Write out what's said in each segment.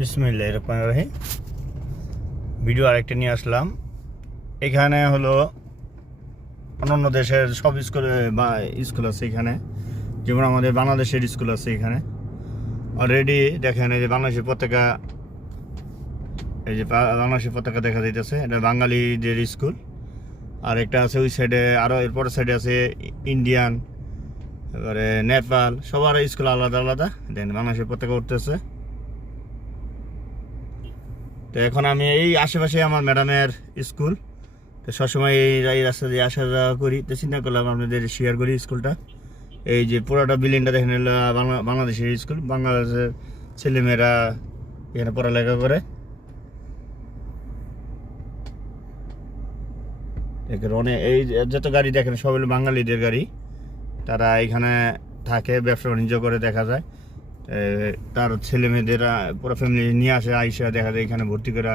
বিসমিল্লাহির রহমানির রহিম। ভিডিও আরেকটা নিয়ে আসলাম। এখানে হলো অন্যান্য দেশের সব স্কুল আছে এখানে, যেমন আমাদের বাংলাদেশের স্কুল আছে এখানে। অলরেডি দেখেন এই যে বাংলাদেশের পতাকা, এই যে বাংলাদেশের পতাকা দেখা যাইতেছে, এটা বাঙালিদের স্কুল। আর একটা আছে ওই সাইডে, আরও এরপরের সাইডে আছে ইন্ডিয়ান, এবারে নেপাল, সবার স্কুল আলাদা আলাদা। দেন বাংলাদেশের পতাকা উঠতেছে। তো এখন আমি এই আশেপাশে আমার ম্যাডামের স্কুল, তো সবসময় এই রাস্তা দিয়ে আসা যাওয়া করি। তো চিন্তা করলাম আপনাদের শেয়ার করি স্কুলটা। এই যে পুরোটা বিল্ডিংটা দেখেন, বাংলাদেশের স্কুল। বাংলাদেশের ছেলেমেয়েরা এখানে পড়ালেখা করে। অনেক এই যত গাড়ি দেখেন সব হলো বাঙালিদের গাড়ি। তারা এখানে থাকে, ব্যবসা বাণিজ্য করে দেখা যায়। তার ছেলে মেয়েদের পুরো ফ্যামিলি নিয়ে আসে, আইসা দেখা যায় এখানে ভর্তি করা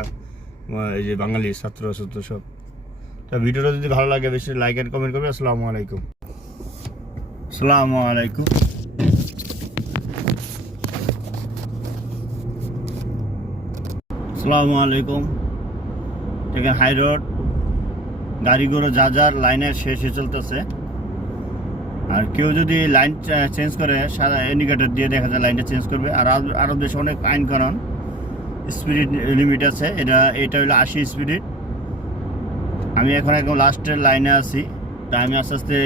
এই যে বাঙালি ছাত্র সব। তা ভিডিওটা যদি ভালো লাগে বেশি লাইক অ্যান্ড কমেন্ট করবে। আসসালামু আলাইকুম। আসসালামু আলাইকুম। আসসালামু আলাইকুম। দেখেন হাই রোড, গাড়িগুলো যার লাইনের শেষে চলতেছে। আর কেউ যদি লাইন চেঞ্জ করে, সাদা ইন্ডিকেটর দিয়ে দেখা যায় লাইনটা চেঞ্জ করবে। আর আরও দেশে অনেক আইন কানুন, স্পিড লিমিট আছে। এটা হলো 80 স্পিড। আমি এখন একদম লাস্টের লাইনে আছি, তাই আমি আস্তে আস্তে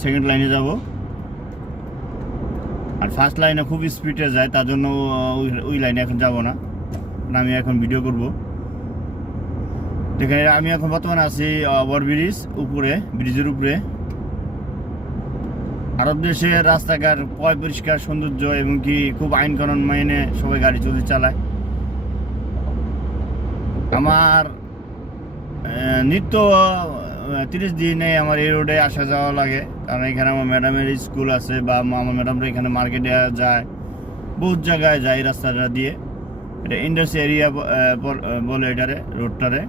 সেকেন্ড লাইনে যাব। আর ফার্স্ট লাইনে খুব স্পিডে যায়, তার জন্য ওই লাইনে এখন যাব না, আমি এখন ভিডিও করব। দেখেন আমি এখন বর্তমানে আছি ওভারব্রিজ উপরে, ব্রিজের উপরে। আরব দেশের রাস্তাঘাট পরিষ্কার সৌন্দর্য, এবং কি খুব আইন কানুন মেনে সবাই গাড়ি চলতে চালায়। আমার নিত্য 30 দিনে আমার এই রোডে আসা যাওয়া লাগে, কারণ এখানে আমার ম্যাডামের স্কুল আছে, বা আমার ম্যাডামরা এখানে মার্কেটে যায়, বহুত জায়গায় যায় এই রাস্তাটা দিয়ে। এটা ইন্ডাস্ট্রি এরিয়া বলে এটারে, রোডটারে।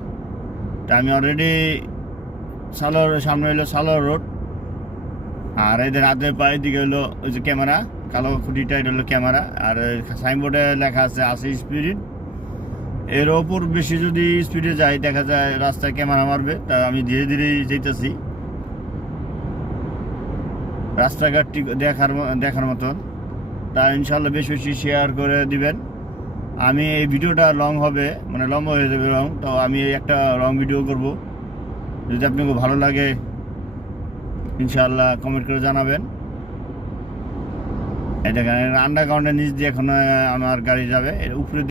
তা আমি অলরেডি সালোয়ার, সামনে হলো সালোয়ার রোড। আর এদের হাতের পায়ের দিকে হলো ওই যে ক্যামেরা, কালো খুঁটিটা, এটা হলো ক্যামেরা। আর সাইনবোর্ডে লেখা আছে 80 স্পিড। এর ওপর বেশি যদি স্পিডে যাই, দেখা যায় রাস্তায় ক্যামেরা মারবে। তা আমি ধীরে ধীরে যেতেছি। রাস্তাঘাটটি দেখার মতন। তা ইনশাল্লাহ বেশি বেশি শেয়ার করে দিবেন। আমি এই ভিডিওটা লং হবে, মানে লম্বা হয়ে যাবে লং, তো আমি একটা লং ভিডিও করব। যদি আপনাকে ভালো লাগে ইনশাআল্লাহ কমেন্ট করে জানাবেন। এটা আন্ডারগ্রাউন্ডের নিচ দিয়ে এখন আমার গাড়ি যাবে, এর উপরে